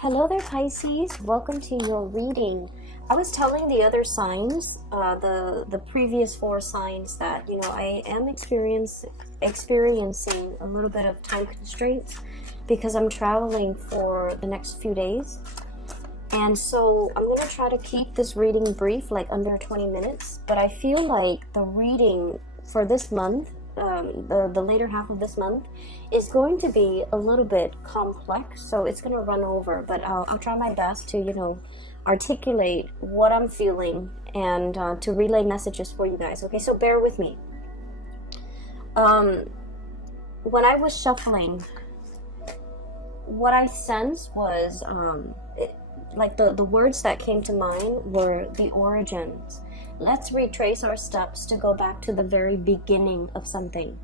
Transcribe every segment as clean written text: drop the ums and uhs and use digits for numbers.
Hello there, Pisces. Welcome to your reading. I was telling the other signs, the previous four signs, that I am experiencing a little bit of time constraints because I'm traveling for the next few days, and so I'm gonna try to keep this reading brief, like under 20 minutes. But I feel like the reading for this month, the later half of this month, is going to be a little bit complex, so it's going to run over, but I'll try my best to articulate what I'm feeling and to relay messages for you guys. Okay, so bear with me. When I was shuffling, what I sensed was the words that came to mind were the origins. Let's retrace our steps to go back to the very beginning of something.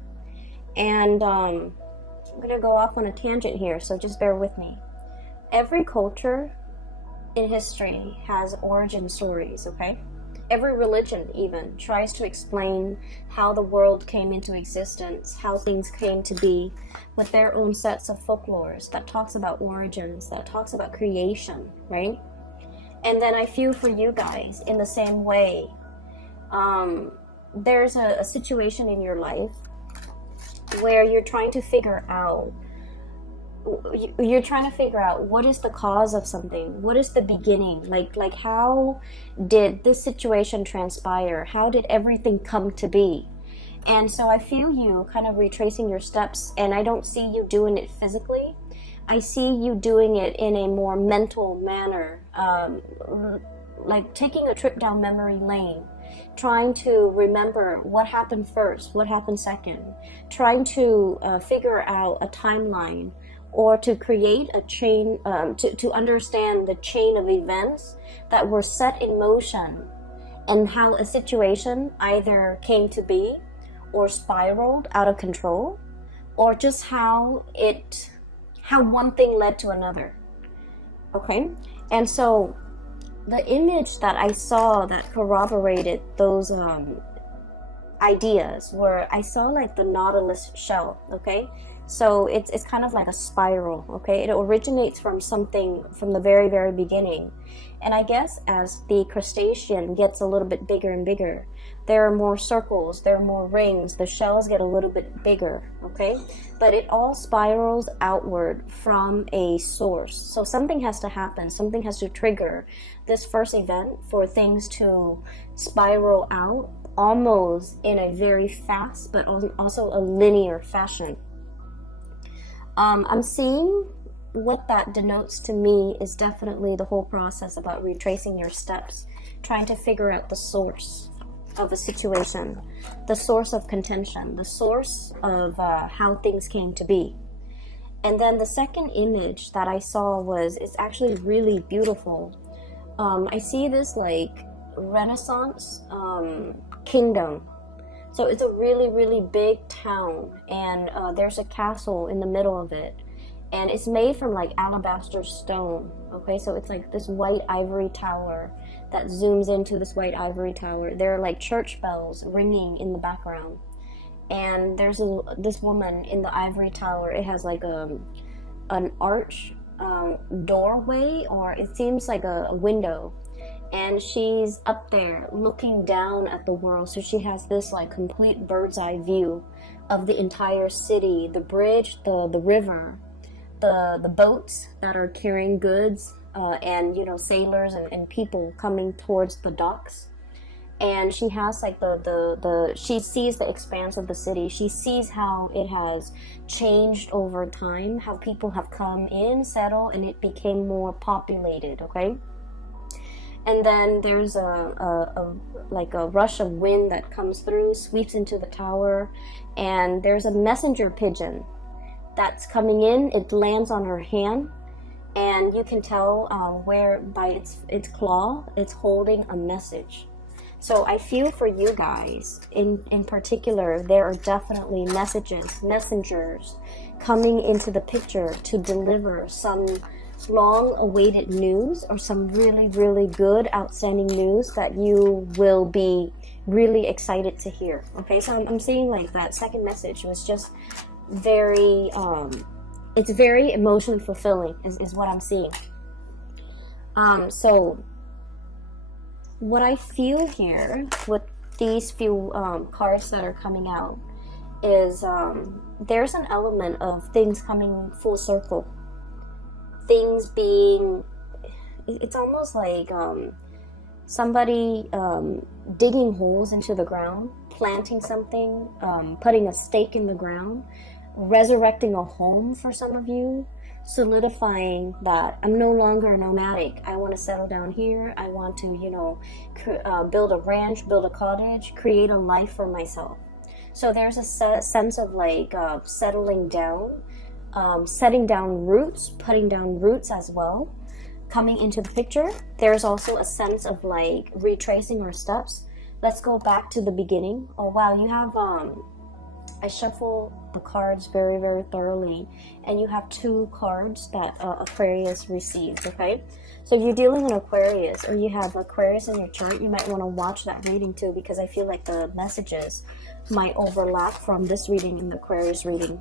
And I'm going to go off on a tangent here, so just bear with me. Every culture in history has origin stories, okay? Every religion even tries to explain how the world came into existence, how things came to be, with their own sets of folklores that talks about origins, that talks about creation, right? And then I feel for you guys in the same way. There's a situation in your life where you're trying to figure out what is the cause of something, what is the beginning, like how did this situation transpire, how did everything come to be. And so I feel you kind of retracing your steps, and I don't see you doing it physically. I see you doing it in a more mental manner, like taking a trip down memory lane, trying to remember what happened first, what happened second, trying to figure out a timeline, or to create a chain, to understand the chain of events that were set in motion, and how a situation either came to be or spiraled out of control, or just how one thing led to another. Okay? And so the image that I saw that corroborated those ideas were, I saw like the Nautilus shell, okay? So it's kind of like a spiral, okay? It originates from something from the very, very beginning. And I guess as the crustacean gets a little bit bigger and bigger, there are more circles, there are more rings, the shells get a little bit bigger, okay? But it all spirals outward from a source. So something has to happen, something has to trigger this first event for things to spiral out almost in a very fast but also a linear fashion. I'm seeing what that denotes to me is definitely the whole process about retracing your steps, trying to figure out the source of a situation, the source of contention, the source of how things came to be. And then the second image that I saw is actually really beautiful. I see this like Renaissance kingdom. So it's a really, really big town, and there's a castle in the middle of it, and it's made from like alabaster stone, okay? So it's like this white ivory tower that zooms into this white ivory tower. There are like church bells ringing in the background, and there's this woman in the ivory tower. It has like an arch doorway, or it seems like a window, and she's up there looking down at the world. So she has this like complete bird's eye view of the entire city, the bridge, the river, the boats that are carrying goods, and sailors and people coming towards the docks. And she has like she sees the expanse of the city. She sees how it has changed over time, how people have come in, settled, and it became more populated, okay? And then there's a rush of wind that comes through, sweeps into the tower, and there's a messenger pigeon that's coming in. It lands on her hand, and you can tell where by its claw, it's holding a message. So I feel for you guys in particular, there are definitely messengers coming into the picture to deliver some long-awaited news, or some really, really good, outstanding news that you will be really excited to hear. Okay, so I'm seeing like that second message was just very it's very emotionally fulfilling is what I'm seeing. So what I feel here with these few cards that are coming out is there's an element of things coming full circle. Things being, it's almost like somebody digging holes into the ground, planting something, putting a stake in the ground, resurrecting a home for some of you, solidifying that I'm no longer nomadic. I want to settle down here. I want to, you know, build a ranch, build a cottage, create a life for myself. So there's a sense of like settling down, setting down roots, putting down roots as well, coming into the picture. There's also a sense of like retracing our steps. Let's go back to the beginning. Oh wow, you have I shuffle the cards very, very thoroughly, and you have 2 cards that Aquarius received, okay? So if you're dealing with Aquarius, or you have Aquarius in your chart, you might want to watch that reading too, because I feel like the messages might overlap from this reading and the Aquarius reading.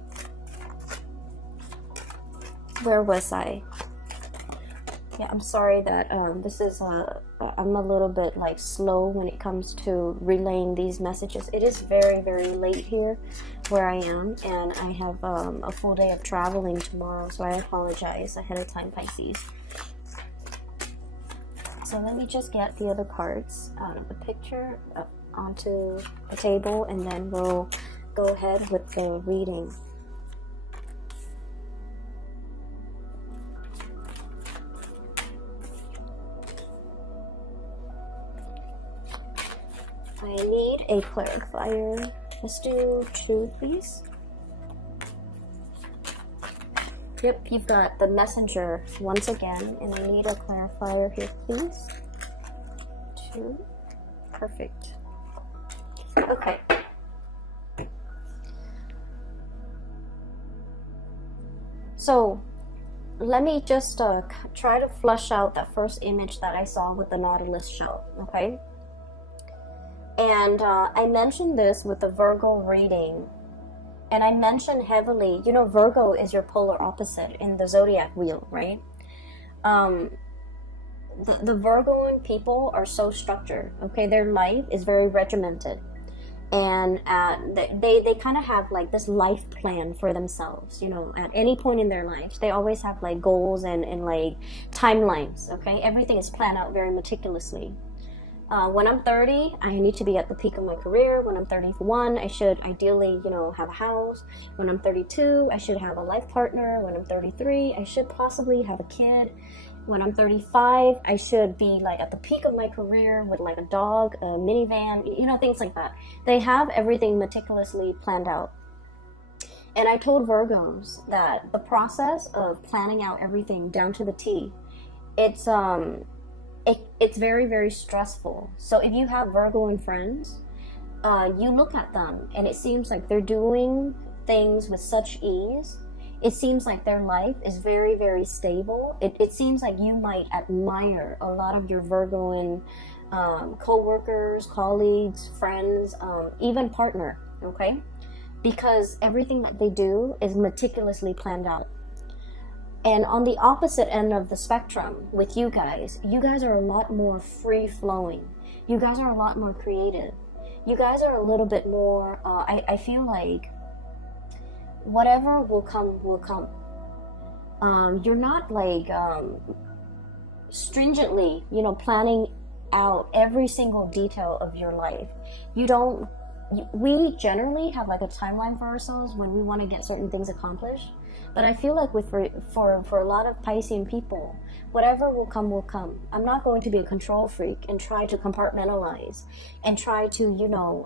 Where was I? Yeah, I'm sorry that this is I'm a little bit like slow when it comes to relaying these messages. It is very, very late here where I am, and I have a full day of traveling tomorrow, so I apologize ahead of time, Pisces. So let me just get the other cards out of the picture onto the table, and then we'll go ahead with the reading. I need a clarifier. Let's do 2, please. Yep, you've got the messenger once again, and I need a clarifier here, please. 2. Perfect. Okay. So, let me just try to flush out that first image that I saw with the Nautilus shell, okay? And I mentioned this with the Virgo reading, and I mentioned heavily, you know, Virgo is your polar opposite in the zodiac wheel, right? The Virgoan people are so structured, okay? Their life is very regimented, and they kind of have like this life plan for themselves, you know, at any point in their lives. They always have like goals and like timelines, okay? Everything is planned out very meticulously. When I'm 30, I need to be at the peak of my career. When I'm 31, I should ideally, you know, have a house. When I'm 32, I should have a life partner. When I'm 33, I should possibly have a kid. When I'm 35, I should be like at the peak of my career with like a dog, a minivan, you know, things like that. They have everything meticulously planned out. And I told Virgos that the process of planning out everything down to the T, it's very, very stressful. So if you have Virgoan friends, you look at them and it seems like they're doing things with such ease. It seems like their life is very, very stable. It seems like you might admire a lot of your Virgoan co-workers, colleagues, friends, even partner, okay? Because everything that they do is meticulously planned out. And on the opposite end of the spectrum with you guys are a lot more free-flowing. You guys are a lot more creative. You guys are a little bit more, I feel like whatever will come, will come. You're not like stringently, you know, planning out every single detail of your life. We generally have like a timeline for ourselves when we want to get certain things accomplished. But I feel like for a lot of Piscean people, whatever will come, will come. I'm not going to be a control freak and try to compartmentalize and try to, you know,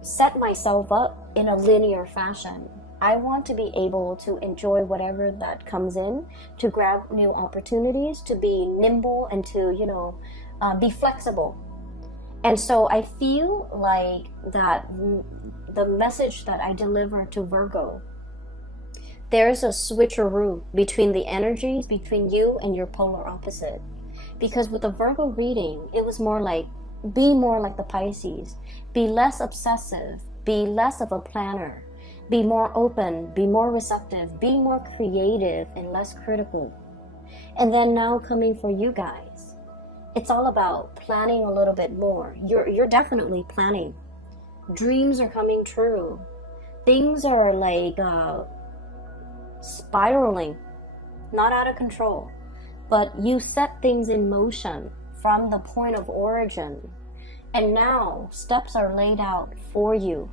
set myself up in a linear fashion. I want to be able to enjoy whatever that comes in, to grab new opportunities, to be nimble, and to, you know, be flexible. And so I feel like that the message that I deliver to Virgo, there's a switcheroo between the energies between you and your polar opposite. Because with the Virgo reading, it was more like, be more like the Pisces. Be less obsessive. Be less of a planner. Be more open. Be more receptive. Be more creative and less critical. And then now coming for you guys, it's all about planning a little bit more. You're definitely planning. Dreams are coming true. Things are like spiraling, not out of control, but you set things in motion from the point of origin, and now steps are laid out for you,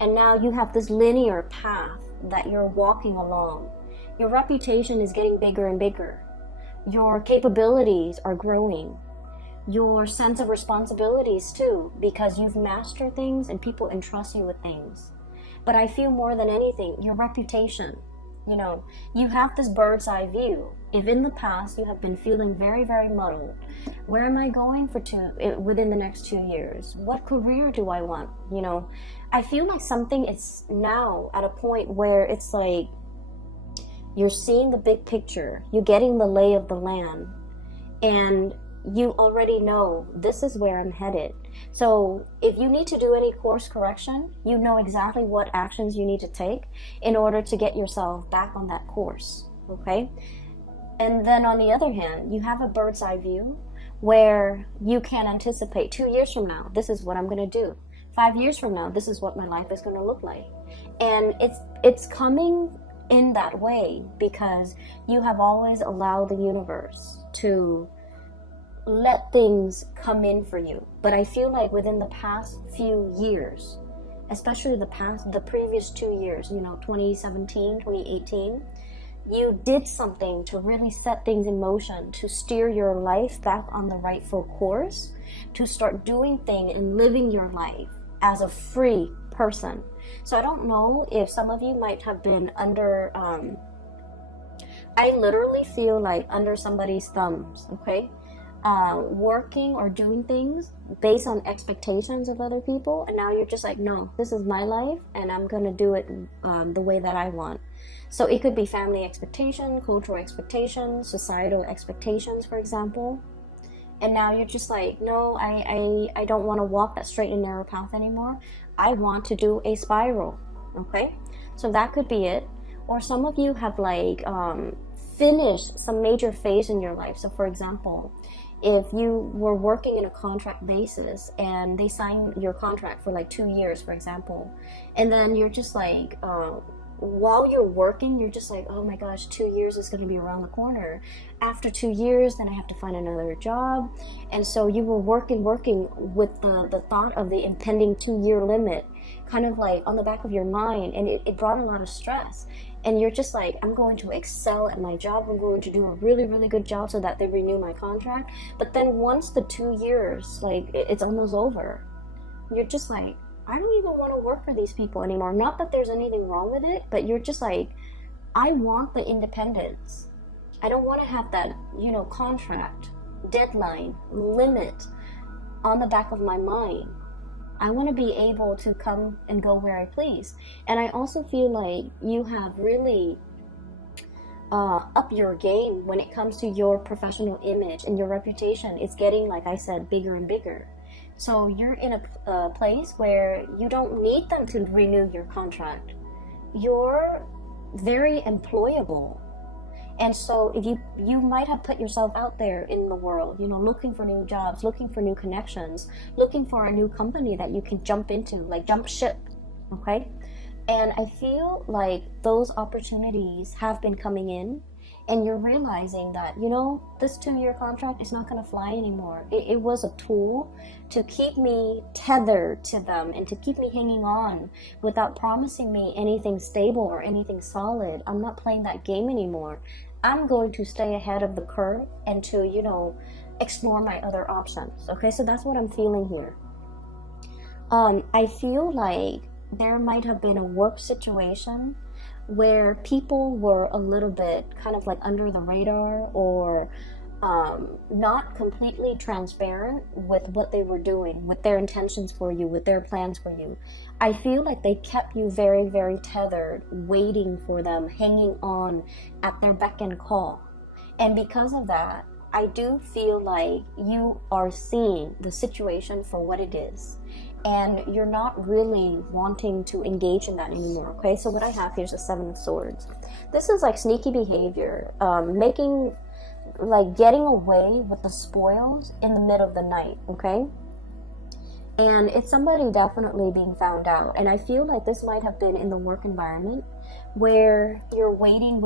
and now you have this linear path that you're walking along. Your reputation is getting bigger and bigger. Your capabilities are growing. Your sense of responsibilities too, because you've mastered things and people entrust you with things. But I feel more than anything, your reputation, you have this bird's eye view. If in the past you have been feeling very, very muddled, where am I going within the next 2 years? What career do I want? I feel like something is now at a point where it's like you're seeing the big picture, you're getting the lay of the land, and you already know this is where I'm headed. So if you need to do any course correction, you know exactly what actions you need to take in order to get yourself back on that course, okay? And then on the other hand, you have a bird's eye view where you can anticipate 2 years from now, this is what I'm going to do. 5 years from now, this is what my life is going to look like. And it's coming in that way because you have always allowed the universe to let things come in for you. But I feel like within the past few years, especially the previous 2 years, 2017, 2018, you did something to really set things in motion, to steer your life back on the rightful course, to start doing things and living your life as a free person. So I don't know if some of you might have been under, I literally feel like under somebody's thumbs, okay? Working or doing things based on expectations of other people, and now you're just like, no, this is my life and I'm gonna do it the way that I want. So it could be family expectation, cultural expectations, societal expectations, for example. And now you're just like, no, I don't want to walk that straight and narrow path anymore. I want to do a spiral, okay? So that could be it. Or some of you have like finished some major phase in your life. So for example, if you were working in a contract basis and they sign your contract for like 2 years, for example, and then you're just like, while you're working, you're just like, oh my gosh, 2 years is going to be around the corner. After 2 years, then I have to find another job. And so you were working with the thought of the impending 2-year limit kind of like on the back of your mind, and it brought a lot of stress. And you're just like, I'm going to excel at my job, I'm going to do a really, really good job so that they renew my contract. But then once the 2 years, like it's almost over, you're just like, I don't even want to work for these people anymore. Not that there's anything wrong with it, but you're just like, I want the independence. I don't want to have that, contract, deadline, limit on the back of my mind. I want to be able to come and go where I please. And I also feel like you have really up your game when it comes to your professional image, and your reputation is getting, like I said, bigger and bigger. So you're in a place where you don't need them to renew your contract. You're very employable. And so if you might have put yourself out there in the world, looking for new jobs, looking for new connections, looking for a new company that you can jump into, like jump ship, okay? And I feel like those opportunities have been coming in, and you're realizing that, this 2-year contract is not going to fly anymore. It was a tool to keep me tethered to them and to keep me hanging on without promising me anything stable or anything solid. I'm not playing that game anymore. I'm going to stay ahead of the curve and to, explore my other options. Okay, so that's what I'm feeling here. I feel like there might have been a work situation where people were a little bit kind of like under the radar, or not completely transparent with what they were doing, with their intentions for you, with their plans for you. I feel like they kept you very, very tethered, waiting for them, hanging on at their beck and call. And because of that, I do feel like you are seeing the situation for what it is. and you're not really wanting to engage in that anymore. Okay, so what I have here is a 7 of Swords. This is like sneaky behavior, getting away with the spoils in the middle of the night. Okay, and it's somebody definitely being found out. And I feel like this might have been in the work environment where you're waiting.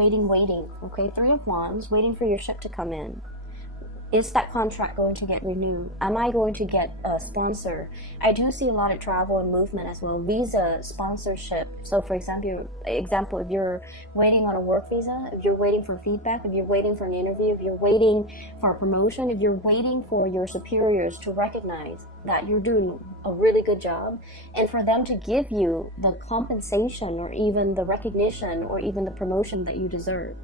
Okay, 3 of Wands, waiting for your ship to come in. Is that contract going to get renewed? Am I going to get a sponsor? I do see a lot of travel and movement as well. Visa, sponsorship. So for example, if you're waiting on a work visa, if you're waiting for feedback, if you're waiting for an interview, if you're waiting for a promotion, if you're waiting for your superiors to recognize that you're doing a really good job, and for them to give you the compensation or even the recognition or even the promotion that you deserve.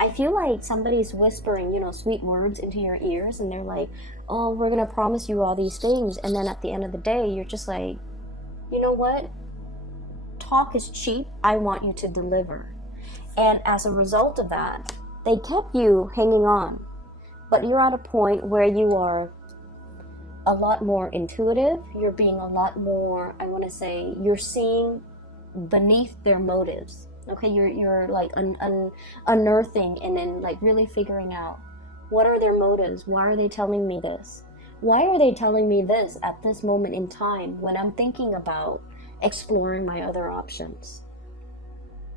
I feel like somebody's whispering, sweet words into your ears, and they're like, oh, we're going to promise you all these things. And then at the end of the day, you're just like, you know what? Talk is cheap. I want you to deliver. And as a result of that, they kept you hanging on. But you're at a point where you are a lot more intuitive. You're being a lot more, you're seeing beneath their motives. Okay, you're like unearthing and then like really figuring out, what are their motives? Why are they telling me this? Why are they telling me this at this moment in time when I'm thinking about exploring my other options?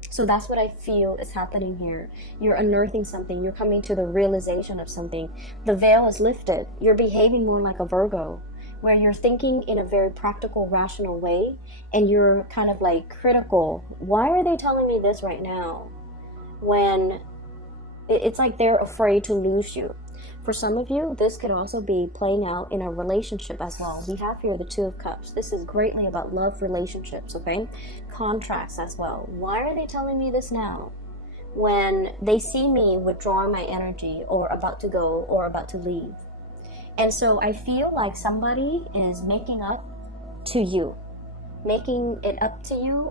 So that's what I feel is happening here. You're unearthing something. You're coming to the realization of something. The veil is lifted. You're behaving more like a Virgo, where you're thinking in a very practical, rational way, and you're kind of like critical. Why are they telling me this right now? When it's like they're afraid to lose you. For some of you, this could also be playing out in a relationship as well. We have here the 2 of Cups. This is greatly about love relationships, okay? Contracts as well. Why are they telling me this now? When they see me withdrawing my energy or about to go or about to leave. And so I feel like somebody is making it up to you,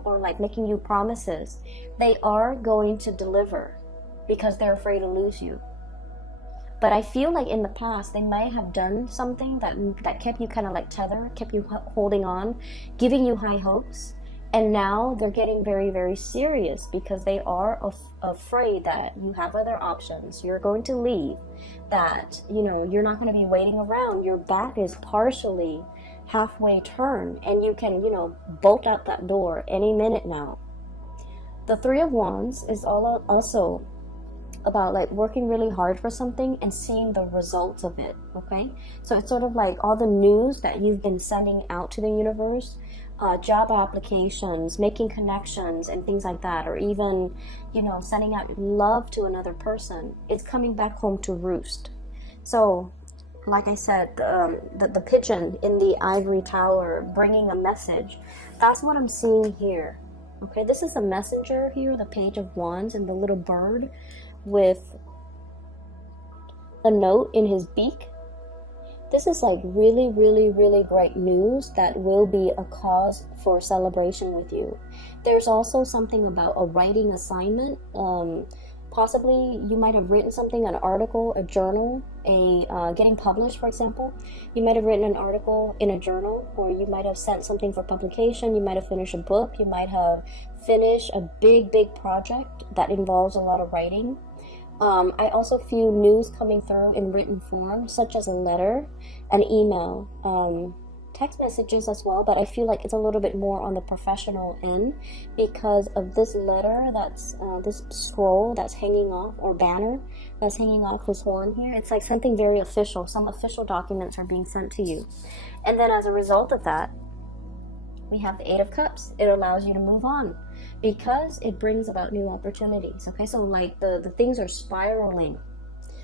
or like making you promises. They are going to deliver because they're afraid to lose you. But I feel like in the past, they might have done something that kept you kind of like tethered, kept you holding on, giving you high hopes. And now they're getting very, very serious because they are afraid that you have other options. You're going to leave, that, you're not going to be waiting around. Your back is partially halfway turned and you can, bolt out that door any minute now. The 3 of Wands is also about like working really hard for something and seeing the results of it. Okay, so it's sort of like all the news that you've been sending out to the universe, job applications, making connections and things like that, or even sending out love to another person. It's coming back home to roost. So like I said, the pigeon in the ivory tower bringing a message, that's what I'm seeing here. Okay, this is the messenger here, the Page of Wands, and the little bird with a note in his beak. This is like really, really, really great news that will be a cause for celebration with you. There's also something about a writing assignment. Possibly you might have written something, an article, a journal, getting published, for example. You might have written an article in a journal, or you might have sent something for publication. You might have finished a book. You might have finished a big, big project that involves a lot of writing. I also feel news coming through in written form, such as a letter, an email, text messages as well, but I feel like it's a little bit more on the professional end because of this letter that's this scroll that's hanging off, or banner that's hanging off his horn here. It's like something very official. Some official documents are being sent to you. And then as a result of that, we have the 8 of Cups. It allows you to move on because it brings about new opportunities. Okay, so like the things are spiraling.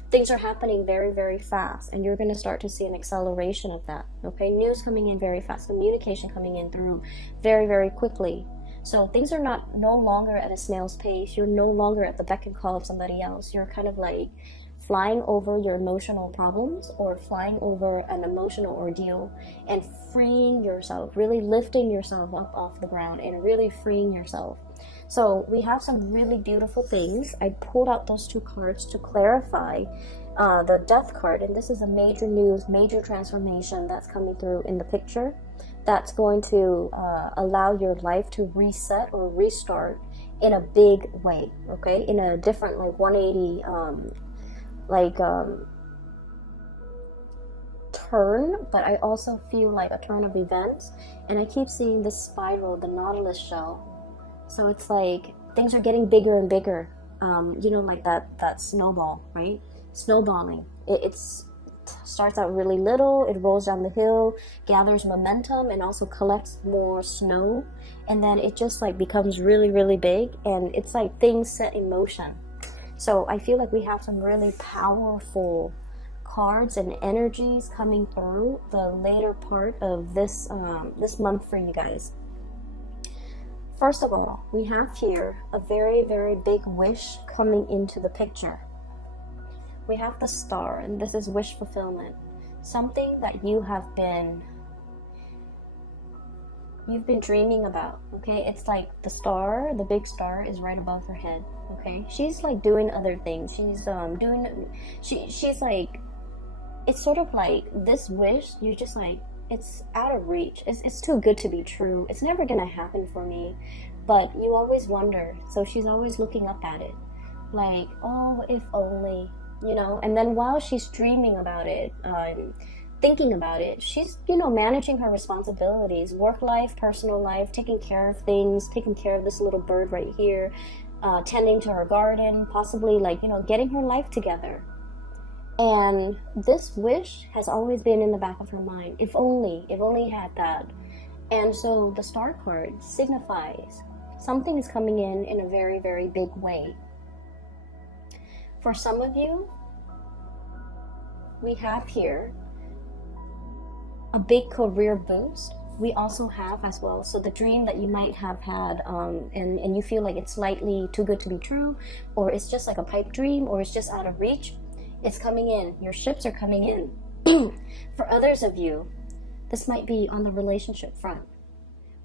Things are happening very, very fast, and you're going to start to see an acceleration of that. Okay, news coming in very fast, communication coming in through very, very quickly. So things are no longer at a snail's pace. You're no longer at the beck and call of somebody else. You're kind of like flying over your emotional problems or flying over an emotional ordeal and freeing yourself, really lifting yourself up off the ground and really freeing yourself. So we have some really beautiful things. I pulled out those 2 cards to clarify the Death card, and this is a major news, major transformation that's coming through in the picture that's going to allow your life to reset or restart in a big way, okay? In a different, like 180, turn, but I also feel like a turn of events. And I keep seeing this spiral, the nautilus shell. So it's like things are getting bigger and bigger. You know, like that snowball, right? Snowballing. It starts out really little, it rolls down the hill, gathers momentum, and also collects more snow, and then it just like becomes really, really big, and it's like things set in motion. So I feel like we have some really powerful cards and energies coming through the later part of this this month for you guys. First of all, we have here a very, very big wish coming into the picture. We have the star, and this is wish fulfillment. Something that you've been dreaming about, okay? It's like the star, the big star is right above her head, okay? She's like doing other things. She's she's like, it's sort of like this wish, you're just like, it's out of reach. It's too good to be true. It's never gonna happen for me. But you always wonder. So she's always looking up at it. Like, oh, if only, you know. And then while she's dreaming about it, thinking about it, she's, you know, managing her responsibilities, work life, personal life, taking care of things, taking care of this little bird right here, tending to her garden, possibly like, you know, getting her life together. And this wish has always been in the back of her mind. If only had that. And so the star card signifies something is coming in a very, very big way. For some of you, we have here a big career boost. We also have as well, so the dream that you might have had, and you feel like it's slightly too good to be true, or it's just like a pipe dream, or it's just out of reach, it's coming in. Your ships are coming in. For others of you, this might be on the relationship front.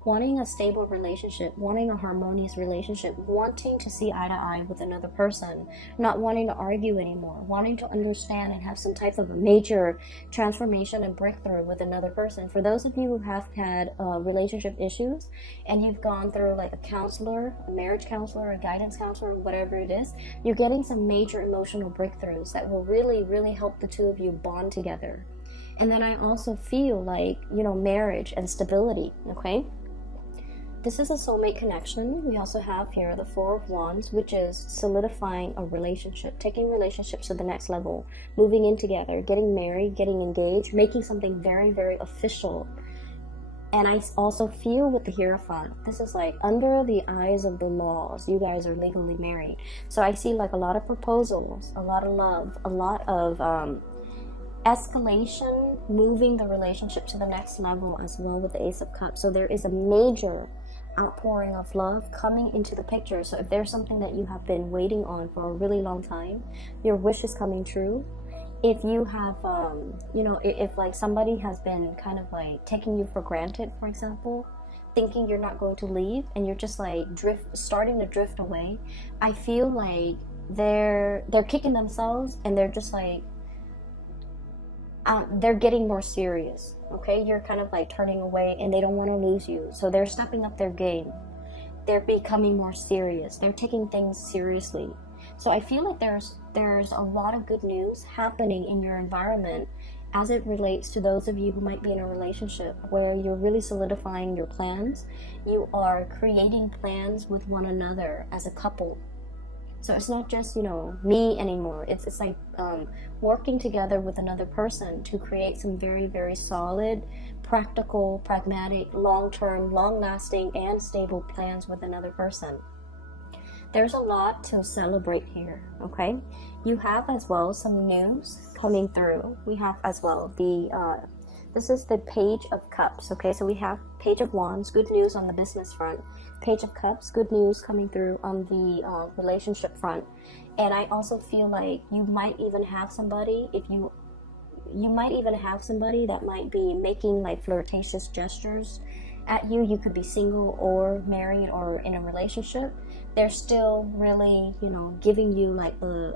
Wanting a stable relationship, wanting a harmonious relationship, wanting to see eye to eye with another person, not wanting to argue anymore, wanting to understand and have some type of a major transformation and breakthrough with another person. For those of you who have had relationship issues and you've gone through like a counselor, a marriage counselor, a guidance counselor, whatever it is, you're getting some major emotional breakthroughs that will really, really help the two of you bond together. And then I also feel like, you know, marriage and stability, okay? This is a soulmate connection. We also have here the Four of Wands, which is solidifying a relationship, taking relationships to the next level, moving in together, getting married, getting engaged, making something very, very official. And I also feel with the Hierophant, this is like under the eyes of the laws, you guys are legally married. So I see like a lot of proposals, a lot of love, a lot of escalation, moving the relationship to the next level as well with the Ace of Cups. So there is a major outpouring of love coming into the picture. So if there's something that you have been waiting on for a really long time, your wish is coming true. If you have, you know, if like somebody has been kind of like taking you for granted, for example, thinking you're not going to leave and you're just like starting to drift away, I feel like they're kicking themselves and they're just like, they're getting more serious, okay? You're kind of like turning away and they don't want to lose you. So they're stepping up their game. They're becoming more serious. They're taking things seriously. So I feel like there's a lot of good news happening in your environment as it relates to those of you who might be in a relationship where you're really solidifying your plans. You are creating plans with one another as a couple. So it's not just, you know, me anymore. It's like working together with another person to create some very, very solid, practical, pragmatic, long-term, long-lasting, and stable plans with another person. There's a lot to celebrate here, okay? You have as well some news coming through. We have as well this is the Page of Cups, okay? So we have Page of Wands, good news on the business front. Page of Cups, good news coming through on the relationship front. And I also feel like you might even have somebody, you might even have somebody that might be making like flirtatious gestures at you. You could be single or married or in a relationship. They're still really, you know, giving you like the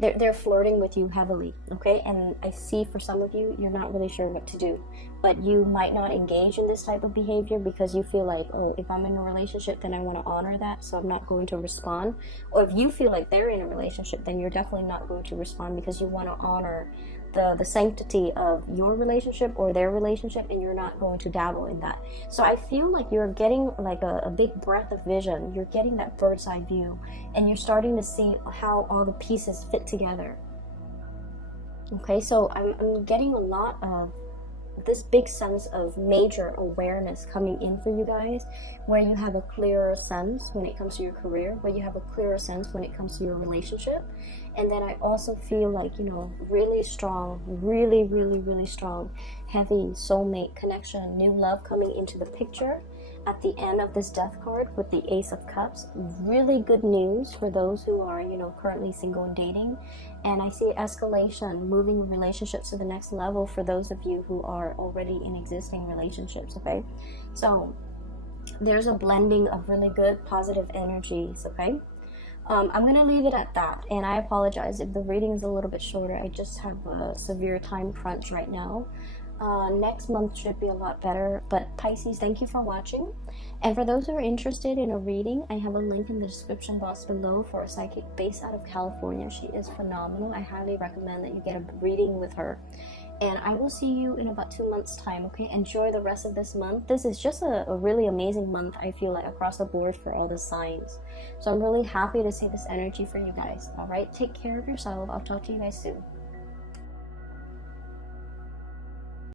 they're flirting with you heavily, okay? And I see for some of you, you're not really sure what to do, but you might not engage in this type of behavior because you feel like, oh, if I'm in a relationship, then I want to honor that, so I'm not going to respond. Or if you feel like they're in a relationship, then you're definitely not going to respond because you want to honor the sanctity of your relationship or their relationship, and you're not going to dabble in that. So I feel like you're getting like a big breath of vision. You're getting that bird's eye view, and you're starting to see how all the pieces fit together. Okay, so I'm getting a lot of this big sense of major awareness coming in for you guys, where you have a clearer sense when it comes to your career, where you have a clearer sense when it comes to your relationship. And then I also feel like, you know, really strong, really strong, heavy soulmate connection, new love coming into the picture at the end of this death card with the Ace of Cups. Really good news for those who are, you know, currently single and dating. And I see escalation, moving relationships to the next level for those of you who are already in existing relationships, okay? So there's a blending of really good positive energies, okay? I'm going to leave it at that, and I apologize if the reading is a little bit shorter. I just have a severe time crunch right now. Next month should be a lot better. But Pisces, thank you for watching. And for those who are interested in a reading, I have a link in the description box below for a psychic based out of California. She is phenomenal. I highly recommend that you get a reading with her. And I will see you in about 2 months time, okay? Enjoy the rest of this month. This is just a really amazing month, I feel like, across the board for all the signs. So I'm really happy to see this energy for you guys. All right, take care of yourself. I'll talk to you guys soon.